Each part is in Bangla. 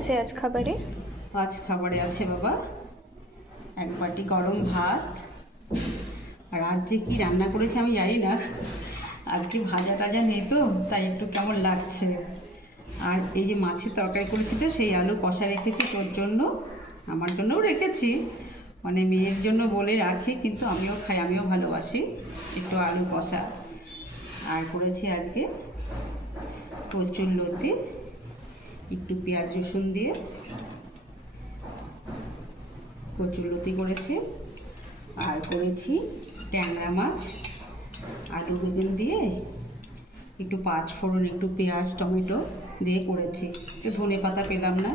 আছে আজ খাবারে? আজ খাবারে আছে বাবা এক বাটি গরম ভাত। আর আজ যে কী রান্না করেছি আমি জানি না, আজকে ভাজা টাজা নেই তো তাই একটু কেমন লাগছে। আর এই যে মাছের তরকারি করেছি তো সেই আলু কষা রেখেছি তোর জন্য, আমার জন্যও রেখেছি, মানে মেয়ের জন্য বলে রাখি, কিন্তু আমিও খাই, আমিও ভালোবাসি একটু আলু কষা। আর করেছি আজকে কচুরলতি, একটু পেঁয়াজ রসুন দিয়ে কচুরলতি করেছি। আর করেছি ট্যাংরা মাছ আলু বেগুন দিয়ে, একটু পাঁচ ফোড়ন, একটু পেঁয়াজ টমেটো দিয়ে করেছি। একটু ধনে পাতা পেলাম না,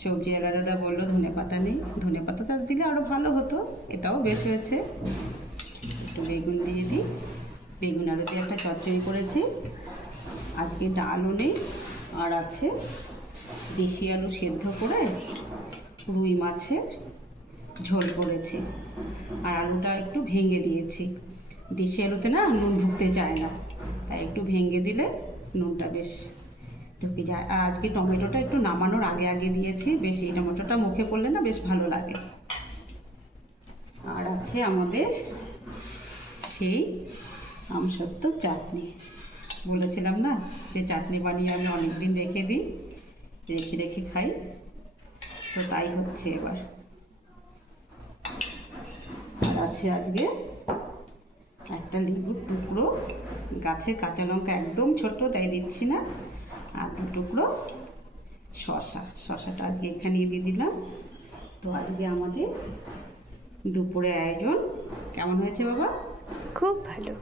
সবজি এলা দাদা বললো ধনে পাতা নেই, ধনে পাতাটা দিলে আরও ভালো হতো, এটাও বেশ হয়েছে। একটু বেগুন দিয়ে দিই, বেগুন আলু দিয়ে একটা চচ্চড়ি করেছি। আজকে ডালও নেই, আর আছে দেশি আলু সেদ্ধ করে রুই মাছের ঝোল করেছি। আর আলুটা একটু ভেঙে দিয়েছি, দেশি আলুতে না নুন ঢুকতে চায় না, তাই একটু ভেঙে দিলে নুনটা বেশ ঢুকে যায়। আর আজকে টমেটোটা একটু নামানোর আগে আগে দিয়েছি, বেশ এই টমেটোটা মুখে পড়লে না বেশ ভালো লাগে। আর আছে আমাদের সেই আমসত্ত্ব চাটনি, বলেছিলাম না যে চাটনি বানিয়ে আমি অনেক দিন রেখে দিই, রেখে রেখে খাই, তো তাই হচ্ছে এবার। আর আছে আজকে একটা লেবুর টুকরো, গাছের কাঁচা লঙ্কা একদম ছোট তাই দিচ্ছি না, আর দু টুকরো শশাটা আজকে এখানে দিয়ে দিলাম। তো আজকে আমাদের দুপুরে আয়োজন কেমন হয়েছে বাবা? খুব ভালো।